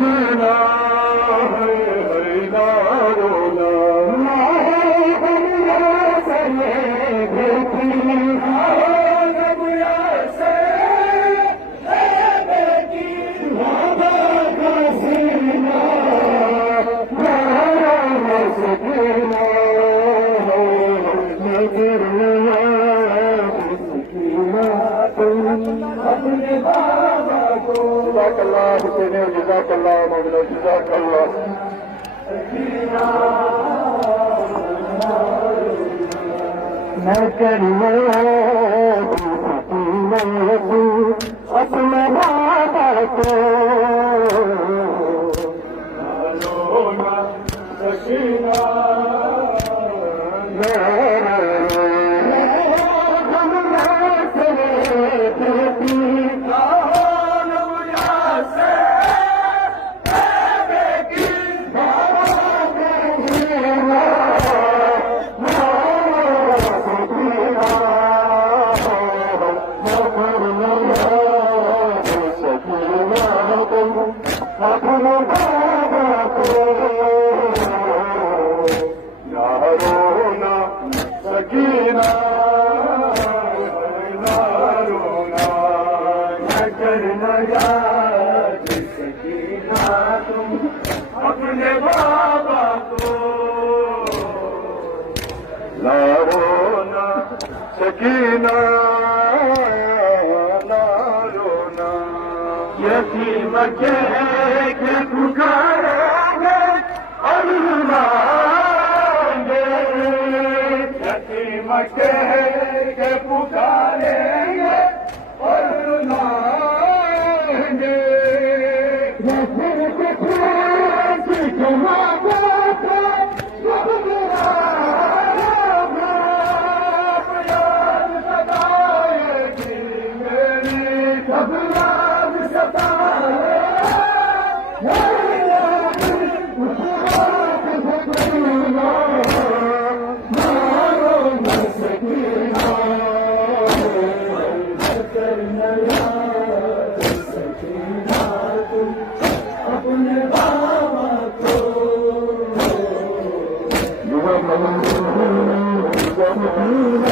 सकीना है ना रोना जज़ाकल्लाह हुसैन जज़ाकल्लाह मौला जज़ाकल्लाह मैं करूँ अपने बाबा को रोना सकीना सकीना रोना करना याद सकीना तुम अपने बाबा को ना रोना सकीना ना रोना यतीम के पुकारेंगे और के पुकारेंगे और रुलाएंगे अपने